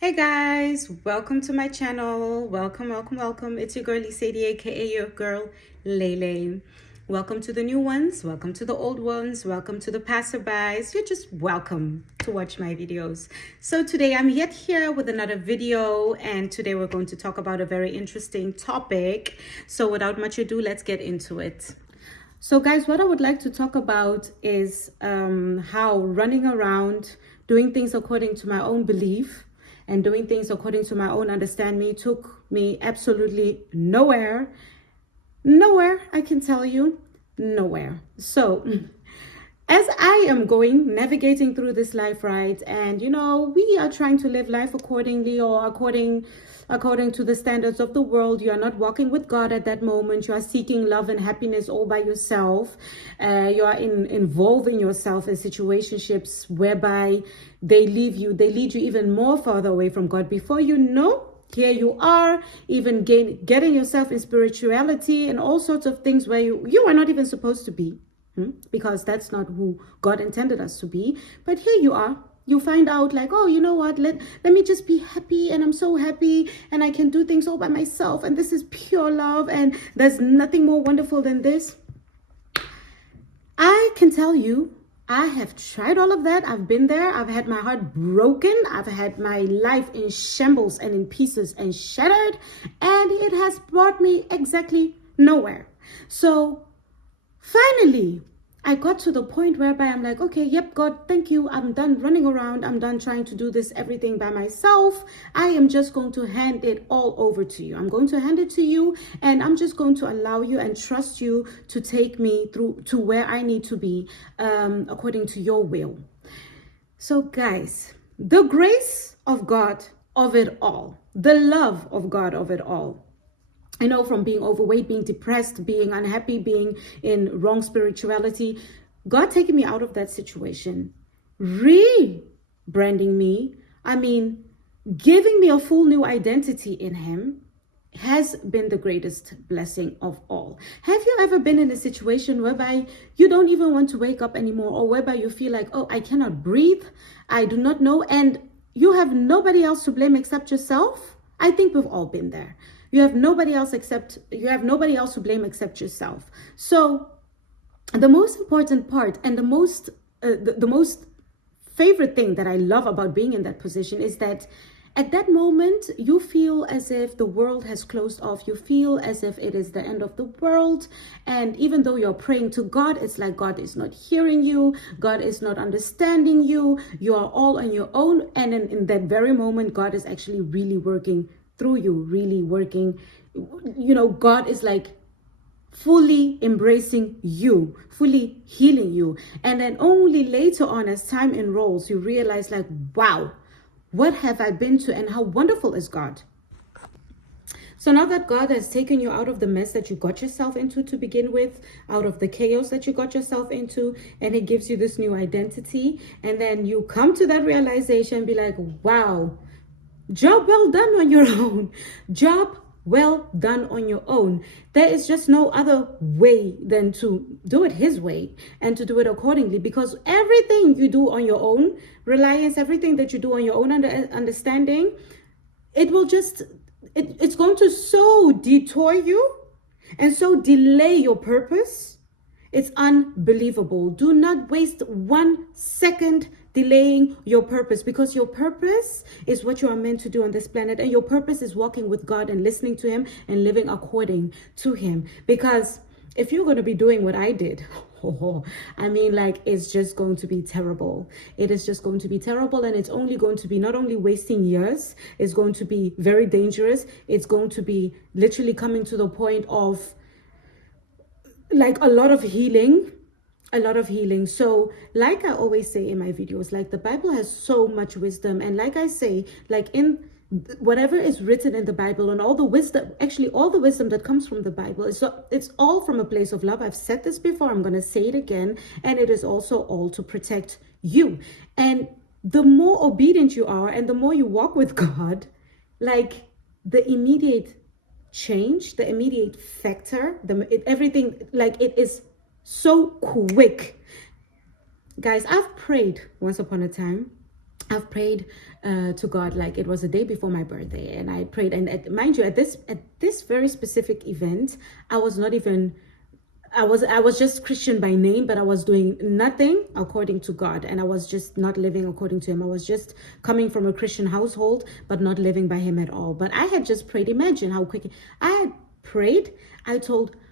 Hey guys, welcome to my channel. Welcome. It's your girl Lesedi, aka your girl Lele. Welcome to the new ones, welcome to the old ones, welcome to the passerbys. You're just welcome to watch my videos. So today I'm yet here with another video, and today we're going to talk about a very interesting topic. So without much ado, let's get into it. So guys, what I would like to talk about is how running around, doing things according to my own belief and doing things according to my own understanding took me absolutely nowhere. Nowhere, I can tell you, nowhere. So as I am navigating through this life, right? And we are trying to live life accordingly or according to the standards of the world. You are not walking with God at that moment. You are seeking love and happiness all by yourself. You are involving yourself in situationships whereby they lead you even more further away from God. Before you know, here you are, even getting yourself in spirituality and all sorts of things where you are not even supposed to be. Because that's not who God intended us to be. But here you are. You find out like, oh, you know what? Let me just be happy, and I'm so happy, and I can do things all by myself, and this is pure love, and there's nothing more wonderful than this. I can tell you, I have tried all of that. I've been there. I've had my heart broken. I've had my life in shambles and in pieces and shattered, and it has brought me exactly nowhere. So finally, I got to the point whereby I'm like, okay, yep, God, thank you. I'm done running around. I'm done trying to do this everything by myself. I am just going to hand it all over to you. I'm going to hand it to you, and I'm just going to allow you and trust you to take me through to where I need to be according to your will. So guys, the grace of God of it all, the love of God of it all, from being overweight, being depressed, being unhappy, being in wrong spirituality, God taking me out of that situation, rebranding me, giving me a full new identity in Him, has been the greatest blessing of all. Have you ever been in a situation whereby you don't even want to wake up anymore, or whereby you feel like, oh, I cannot breathe, I do not know, and you have nobody else to blame except yourself? I think we've all been there. You have nobody else to blame except yourself. So the most important part and the most favorite thing that I love about being in that position is that at that moment, you feel as if the world has closed off. You feel as if it is the end of the world. And even though you're praying to God, it's like God is not hearing you. God is not understanding you. You are all on your own. And in that very moment, God is actually really working through you, really working. God is like fully embracing you, fully healing you. And then only later on, as time enrolls, you realize like, wow, what have I been to, and how wonderful is God? So now that God has taken you out of the mess that you got yourself into to begin with, out of the chaos that you got yourself into, and He gives you this new identity, and then you come to that realization and be like, wow, job well done on your own. Job well done on your own. There is just no other way than to do it His way and to do it accordingly, because everything you do on your own reliance, everything that you do on your own understanding, it's going to so detour you and so delay your purpose. It's unbelievable. Do not waste 1 second delaying your purpose, because your purpose is what you are meant to do on this planet, and your purpose is walking with God and listening to Him and living according to Him. Because if you're going to be doing what I did, it's just going to be terrible. It is just going to be terrible, and it's only going to be not only wasting years, it's going to be very dangerous. It's going to be literally coming to the point of like a lot of healing. So like I always say in my videos, like the Bible has so much wisdom, and like I say, like in whatever is written in the Bible, and all the wisdom that comes from the Bible, it's all from a place of love. I've said this before, I'm going to say it again, and it is also all to protect you. And the more obedient you are and the more you walk with God, like the immediate change, the immediate factor, everything, like it is so quick. Guys, I've prayed once upon a time I've prayed to God, like it was a day before my birthday, and I prayed. And mind you, at this very specific event, I was not even I was just Christian by name, but I was doing nothing according to God, and I was just not living according to Him. I was just coming from a Christian household, but not living by Him at all. But I had just prayed. Imagine how quick I had prayed. I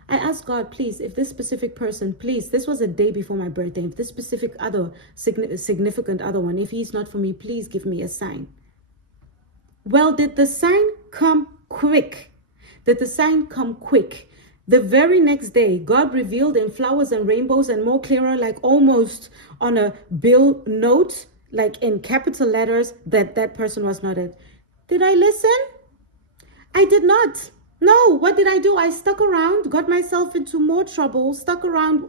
asked God, please, if this specific person, please, this was a day before my birthday, if this specific other significant other one, if he's not for me, please give me a sign. Well, did the sign come quick? Did the sign come quick? The very next day, God revealed in flowers and rainbows and more clearer, like almost on a bill note, like in capital letters, that that person was not it. Did I listen? I did not. No, what did I do? I stuck around, got myself into more trouble, stuck around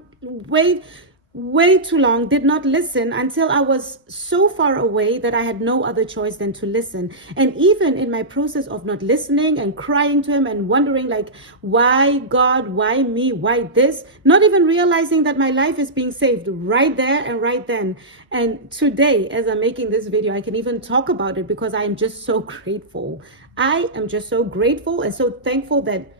way too long, did not listen until I was so far away that I had no other choice than to listen. And even in my process of not listening and crying to Him and wondering, like, why God, why me, why this, not even realizing that my life is being saved right there and right then. And today, as I'm making this video, I can even talk about it because I am just so grateful. I am just so grateful and so thankful that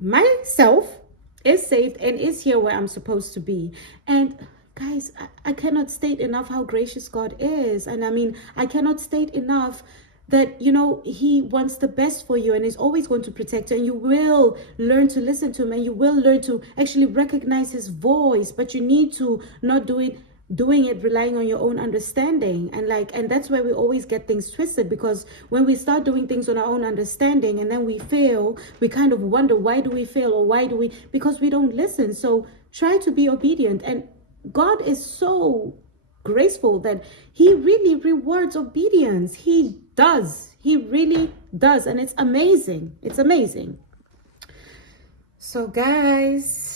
myself is saved and is here where I'm supposed to be. And guys, I cannot state enough how gracious God is. And I mean, I cannot state enough that, you know, He wants the best for you and is always going to protect you. And you will learn to listen to Him, and you will learn to actually recognize His voice, but you need to not doing it relying on your own understanding. And that's where we always get things twisted, because when we start doing things on our own understanding and then we fail, we kind of wonder, why do we fail? Or why do we? Because we don't listen. So try to be obedient. And God is so graceful that He really rewards obedience. He really does. And it's amazing. It's amazing. So guys,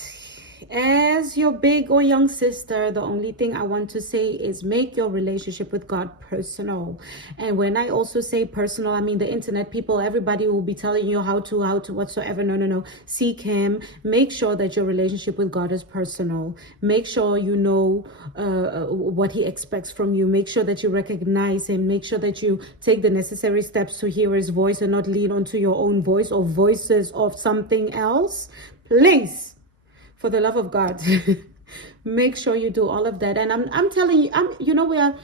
as your big or young sister, the only thing I want to say is make your relationship with God personal. And when I also say personal, I mean the internet people, everybody will be telling you how to whatsoever. No. Seek Him. Make sure that your relationship with God is personal. Make sure you know what He expects from you. Make sure that you recognize Him. Make sure that you take the necessary steps to hear His voice and not lean onto your own voice or voices of something else. Please, for the love of God, make sure you do all of that. And I'm telling you,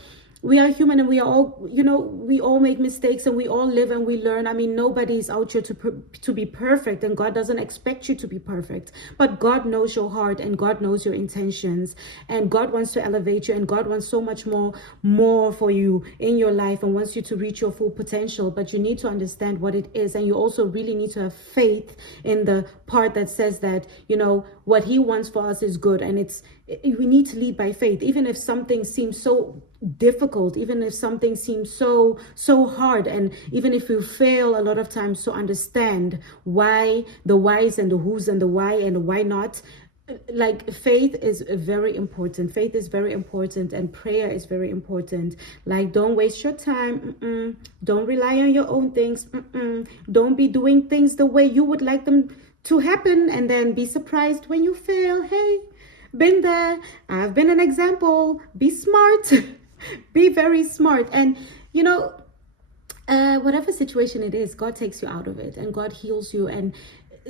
we are human, and we are all, we all make mistakes, and we all live and we learn. I mean, nobody's out here to be perfect, and God doesn't expect you to be perfect. But God knows your heart, and God knows your intentions, and God wants to elevate you, and God wants so much more for you in your life, and wants you to reach your full potential. But you need to understand what it is, and you also really need to have faith in the part that says that, what He wants for us is good, and we need to lead by faith, even if something seems so difficult, even if something seems so hard, and even if you fail a lot of times to understand why, the whys and the who's and the why and the why not. Like, faith is very important. Faith is very important, and prayer is very important. Like, don't waste your time. Don't rely on your own things. Don't be doing things the way you would like them to happen, and then be surprised when you fail. Hey, been there. I've been an example. Be smart. Be very smart. And whatever situation it is, God takes you out of it, and God heals you. And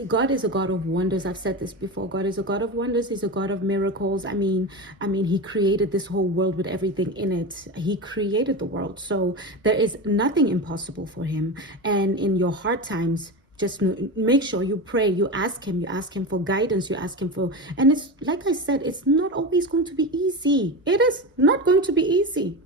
God is a God of wonders. I've said this before. God is a God of wonders. He's a God of miracles. I mean, He created this whole world with everything in it. He created the world. So there is nothing impossible for Him. And in your hard times, just make sure you pray, you ask Him for guidance, you ask Him for, and it's like I said, it's not always going to be easy. It is not going to be easy.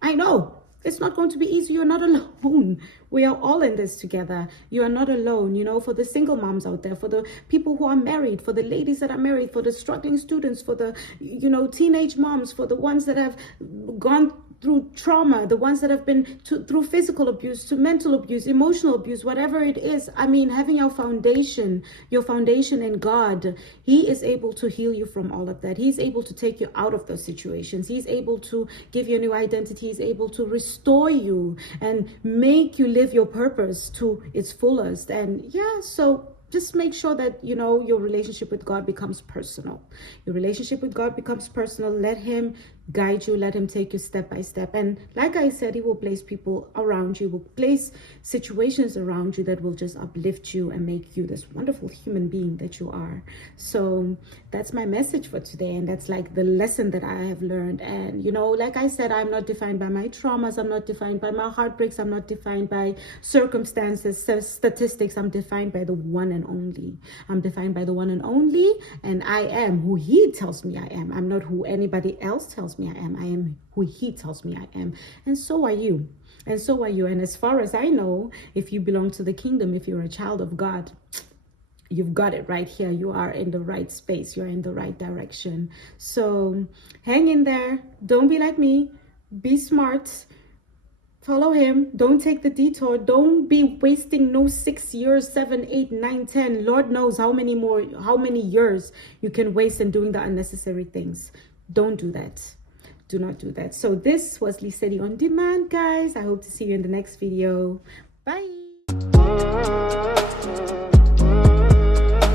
I know it's not going to be easy. You're not alone. We are all in this together. You are not alone. For the single moms out there, for the people who are married, for the ladies that are married, for the struggling students, for the, teenage moms, for the ones that have gone through trauma, the ones that have been through physical abuse, to mental abuse, emotional abuse, whatever it is. I mean, having your foundation in God, He is able to heal you from all of that. He's able to take you out of those situations. He's able to give you a new identity. He's able to restore you and make you live your purpose to its fullest. And so just make sure that, your relationship with God becomes personal. Your relationship with God becomes personal. Let Him guide you, let him take you step by step. And like I said, he will place people around you, will place situations around you that will just uplift you and make you this wonderful human being that you are. So that's my message for today, and that's like the lesson that I have learned. And you know, like I said, I'm not defined by my traumas, I'm not defined by my heartbreaks, I'm not defined by circumstances, statistics. I'm defined by the one and only. I'm defined by the one and only, and I am who he tells me I am. I'm not who anybody else tells me I am. I am who he tells me I am. And so are you. And so are you. And as far as I know, if you belong to the kingdom, if you're a child of God, you've got it right here. You are in the right space. You're in the right direction. So hang in there. Don't be like me. Be smart. Follow him. Don't take the detour. Don't be wasting no 6 years, 7, 8, 9, 10. Lord knows how many years you can waste in doing the unnecessary things. Don't do that. Do not do that. So this was Lesedi on Demand, guys. I hope to see you in the next video. Bye.